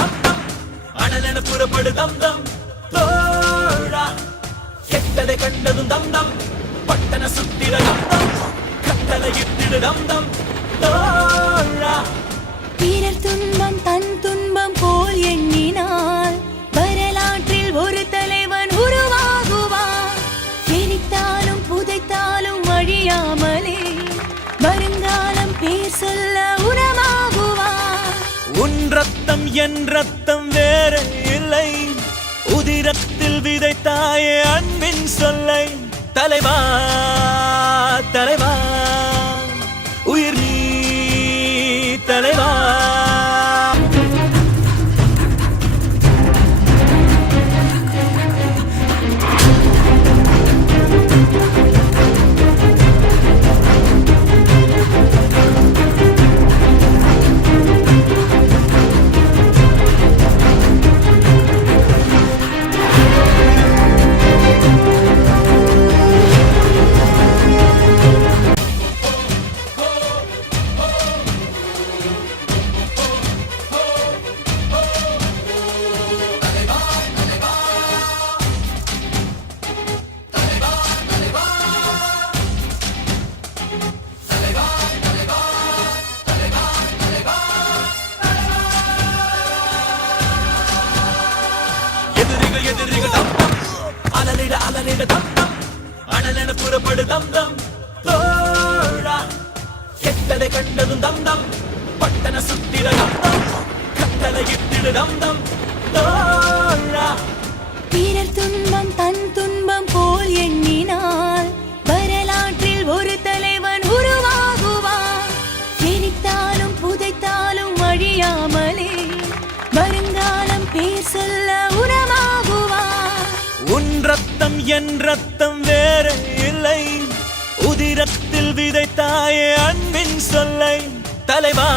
தம் தம் அனலென புறப்படு தம் தம் தோழா கெட்டதை கண்டதும் தம் தம் பட்டன சுத்திட தம் தம் கட்டளையிட்டிடு தம் தம் தோழா பிறர் துன்பம் தன் துன்பம் போல் எண்ணினால் வரலாற்றில் ஒரு தலைவன் உருவாகுவான். எரித்தாலும் புதைத்தாலும் அழியாமலே வருங்காலம் பேர் சொல்ல உரமாகுவான். உன் ரத்தம் என் ரத்தம் வேற இல்லை, உதிரத்தில் விதைத்தாயே அன்பின் சொல்லை. தலைவா தலைவா உயிர் நீ தலைவா. எதிரிகள் தம் தம் அலறிட அலறிட தம் தம் அனலென புறப்படு தம் தம் தோழா கெட்டதை கண்டதும் தம் தம் பட்டன சுத்திட தம் தம் கட்டளையிட்டிடு தம் தம் தோழா. பிறர் துன்பம் தன் துன்பம் போல் எண்ணினால் வரலாற்றில் ஒரு தலைவன் உருவாகுவான். எரித்தாலும் புதைத்தாலும் அழியாமலே வருங்காலம் பேர் சொல்ல உரமாகுவான். உன் ரத்தம் என் ரத்தம் வேற இல்லை, உதிரத்தில் விதைத்தாயே அன்பின் சொல்லை. தலைவா